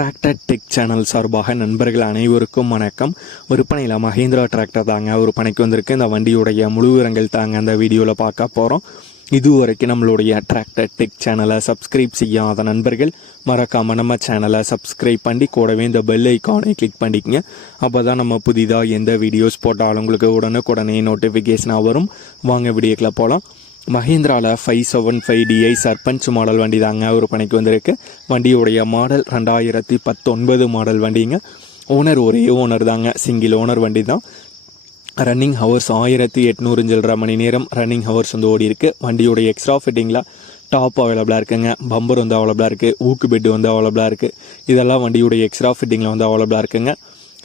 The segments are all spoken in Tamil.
டிராக்டர் டெக் சேனல் சார்பாக நண்பர்கள் அனைவருக்கும் வணக்கம். விற்பனையில் மஹேந்திரா டிராக்டர் தாங்க விற்பனைக்கு வந்திருக்கு. இந்த வண்டியுடைய முழு விவரங்கள் தாங்க அந்த வீடியோவில் பார்க்க போகிறோம். இதுவரைக்கும் நம்மளுடைய டிராக்டர் டெக் சேனலை சப்ஸ்கிரைப் செய்யாத நண்பர்கள் மறக்காமல் நம்ம சேனலை சப்ஸ்கிரைப் பண்ணி கூடவே இந்த பெல் ஐக்கானை கிளிக் பண்ணிக்கங்க. அப்போ தான் நம்ம புதிதாக எந்த வீடியோஸ் போட்டாலும் உங்களுக்கு உடனுக்குடனே நோட்டிஃபிகேஷனாக வரும். வாங்க வீடியோக்கில் போகலாம். மஹேந்திராவில் 575DI சர்பஞ்ச் மாடல் வண்டி தாங்க விற்பனைக்கு வந்திருக்கு. வண்டியுடைய மாடல் 2019 மாடல் வண்டிங்க. ஓனர் ஒரே ஓனர் தாங்க, சிங்கிள் ஓனர் வண்டி தான். ரன்னிங் ஹவர்ஸ் 1800 சில்லற மணி நேரம் ரன்னிங் ஹவர்ஸ் வந்து ஓடி இருக்குது. வண்டியுடைய எக்ஸ்ட்ரா ஃபிட்டிங்கில் டாப் அவைலபிளாக இருக்குங்க, பம்பர் வந்து அவைலபிளாக இருக்குது, ஊக்கு பெட்டு வந்து அவைலபிளாக இருக்குது. இதெல்லாம் வண்டியுடைய எக்ஸ்ட்ரா ஃபிட்டிங்கில் வந்து அவைலபிளாக இருக்குங்க.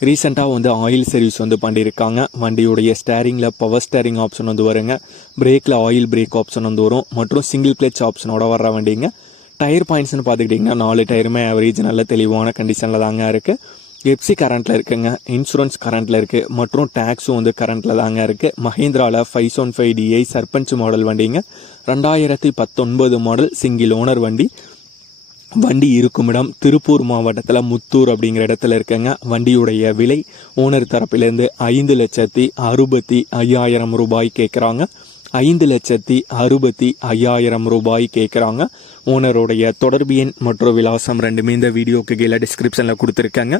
ரீசெண்டாக வந்து ஆயில் சர்வீஸ் வந்து பண்ணியிருக்காங்க. வண்டியுடைய ஸ்டேரிங்கில் பவர் ஸ்டேரிங் ஆப்ஷன் வந்து வருங்க, பிரேக்கில் ஆயில் பிரேக் ஆப்ஷன் வந்து வரும் மற்றும் சிங்கிள் கிளச் ஆப்ஷனோட வர்ற வண்டிங்க. டயர் பாயிண்ட்ஸ்னு பார்த்துக்கிட்டிங்கன்னா 4 டயருமே ஆவரேஜ் நல்ல தெளிவான கண்டிஷனில் தாங்க இருக்குது. எஃப்சி கரண்ட்டில் இருக்குங்க, இன்சூரன்ஸ் கரண்ட்டில் இருக்குது மற்றும் டேக்ஸும் வந்து கரண்ட்டில் தாங்க இருக்குது. மஹேந்திராவில் 575DI சர்பஞ்ச் மாடல் வண்டிங்க. 2019 மாடல், சிங்கிள் ஓனர் வண்டி. வண்டி இருக்கும் இடம் திருப்பூர் மாவட்டத்தில் முத்தூர் அப்படிங்கிற இடத்துல இருக்குங்க. வண்டியுடைய விலை ஓனர் தரப்பிலேருந்து 5,65,000 ரூபாய் கேட்குறாங்க. 5,65,000 ரூபாய் கேட்குறாங்க. ஓனருடைய தொடர்பு எண் மற்றும் விலாசம் ரெண்டுமே இந்த வீடியோக்கு கீழே டிஸ்கிரிப்ஷனில் கொடுத்துருக்காங்க.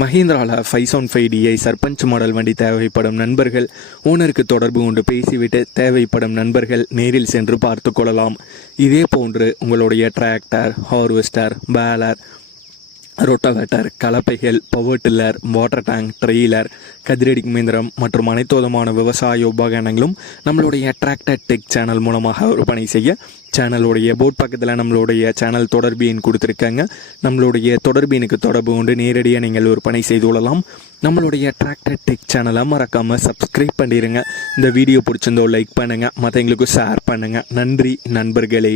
மஹேந்திராவில் 575DI சர்பஞ்ச் மாடல் வண்டி தேவைப்படும் நண்பர்கள் ஓனருக்கு தொடர்பு கொண்டு பேசிவிட்டு தேவைப்படும் நண்பர்கள் நேரில் சென்று பார்த்து கொள்ளலாம். இதே போன்று உங்களுடைய டிராக்டர், ஹார்வெஸ்டர், பேலர், ரோட்டோவேட்டர், கலப்பைகள், power tiller, water tank, trailer, கதிரடி இயந்திரம் மற்றும் அனைத்து விதமான விவசாய உபகரணங்களும் நம்மளுடைய டிராக்டர் டெக் சேனல் மூலமாக விற்பனை செய்ய சேனலுடைய போர்ட் பக்கத்தில் நம்மளுடைய சேனல் தொடர்பு எண் கொடுத்துருக்காங்க. நம்மளுடைய தொடர்பு எண்ணுக்கு தொடர்பு கொண்டு நேரடியாக நீங்கள் விற்பனை செய்து கொள்ளலாம். நம்மளுடைய டிராக்டர் டெக் சேனலை மறக்காமல் சப்ஸ்கிரைப் பண்ணிடுங்க. இந்த வீடியோ பிடிச்சிருந்தோ லைக் பண்ணுங்கள், மற்றவங்களுக்கு ஷேர் பண்ணுங்கள். நன்றி நண்பர்களே.